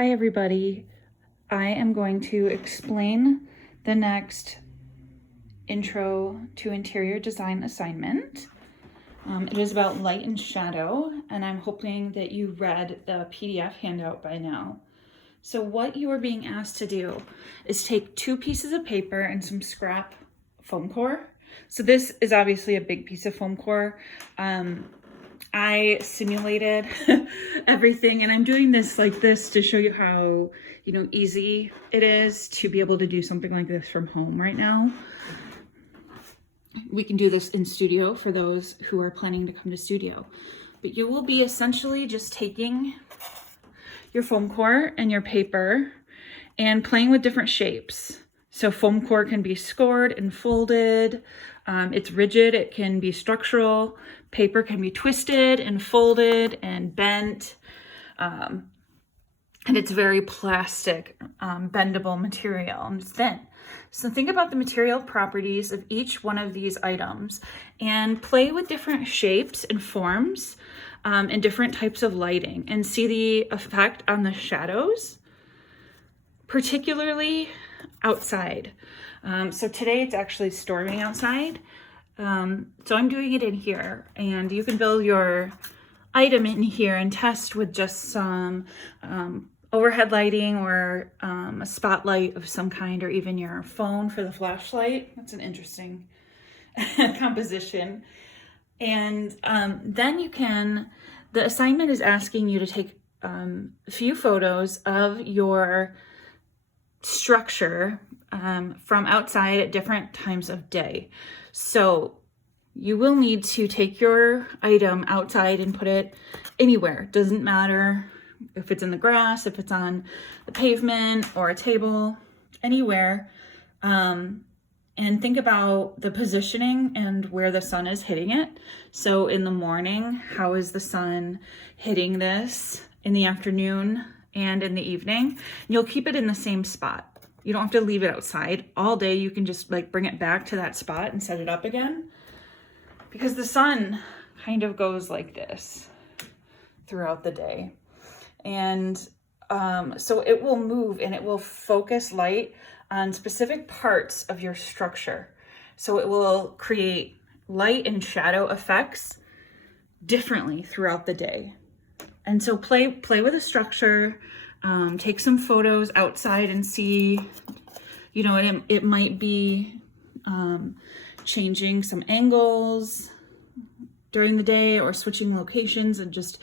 Hi everybody. I am going to explain the next intro to interior design assignment. It is about light and shadow, and I'm hoping that you read the PDF handout by now. So what you are being asked to do is take 2 pieces of paper and some scrap foam core. So this is obviously a big piece of foam core. I simulated everything, and I'm doing this like this to show you how, easy it is to be able to do something like this from home right now. We can do this in studio for those who are planning to come to studio. But you will be essentially just taking your foam core and your paper and playing with different shapes. So foam core can be scored and folded. It's rigid, it can be structural. Paper can be twisted and folded and bent. And it's very plastic, bendable material, and it's thin. So think about the material properties of each one of these items and play with different shapes and forms and different types of lighting and see the effect on the shadows, particularly outside. So today it's actually storming outside. So I'm doing it in here, and you can build your item in here and test with just some overhead lighting or a spotlight of some kind, or even your phone for the flashlight. That's an interesting composition. And then the assignment is asking you to take a few photos of your structure from outside at different times of day. So you will need to take your item outside and put it anywhere. Doesn't matter if it's in the grass, if it's on the pavement or a table, anywhere. And think about the positioning and where the sun is hitting it. So in the morning, how is the sun hitting this? In the afternoon and in the evening? You'll keep it in the same spot. You don't have to leave it outside all day. You can just bring it back to that spot and set it up again, because the sun kind of goes like this throughout the day. And so it will move and it will focus light on specific parts of your structure. So it will create light and shadow effects differently throughout the day. And so play with the structure. Take some photos outside and see, it might be changing some angles during the day or switching locations, and just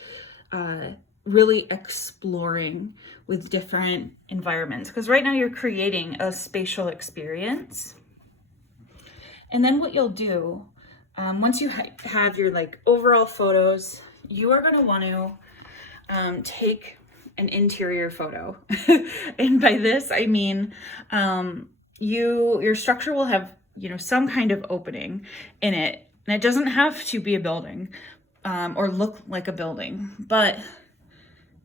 really exploring with different environments. Because right now you're creating a spatial experience. And then what you'll do, once you have your overall photos, you are going to want to take an interior photo. And by this, I mean, your structure will have, some kind of opening in it. And it doesn't have to be a building or look like a building, but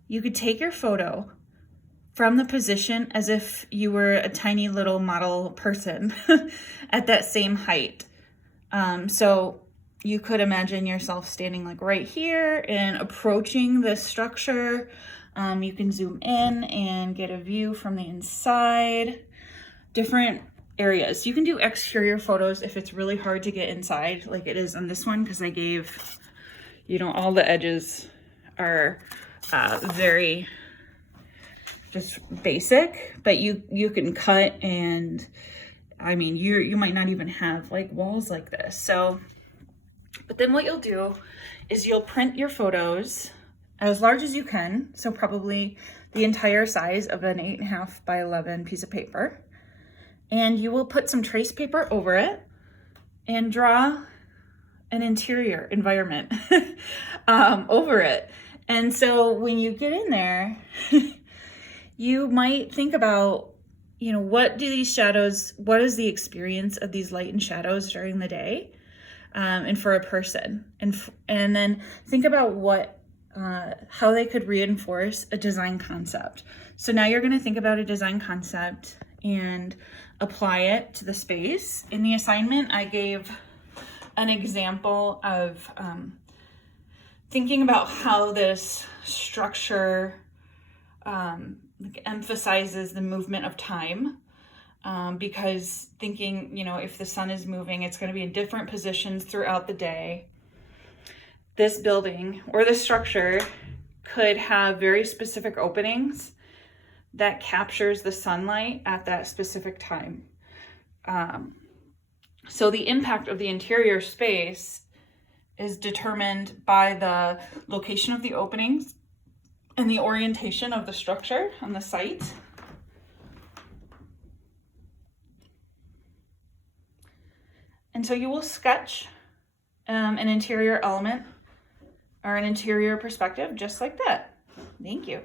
you could take your photo from the position as if you were a tiny little model person at that same height. So you could imagine yourself standing right here and approaching this structure. You can zoom in and get a view from the inside, different areas. You can do exterior photos if it's really hard to get inside, like it is on this one, because I gave, all the edges are very just basic, but you can cut, and I mean, you might not even have walls like this. So, but then what you'll do is you'll print your photos as large as you can. So probably the entire size of an 8.5 by 11 piece of paper. And you will put some trace paper over it and draw an interior environment over it. And so when you get in there, you might think about, what is the experience of these light and shadows during the day and for a person? And then think about how they could reinforce a design concept. So now you're going to think about a design concept and apply it to the space. In the assignment, I gave an example of thinking about how this structure like emphasizes the movement of time, because thinking, you know, if the sun is moving, it's going to be in different positions throughout the day. This building or this structure could have very specific openings that captures the sunlight at that specific time. So the impact of the interior space is determined by the location of the openings and the orientation of the structure on the site. And so you will sketch an interior element or an interior perspective just like that. Thank you.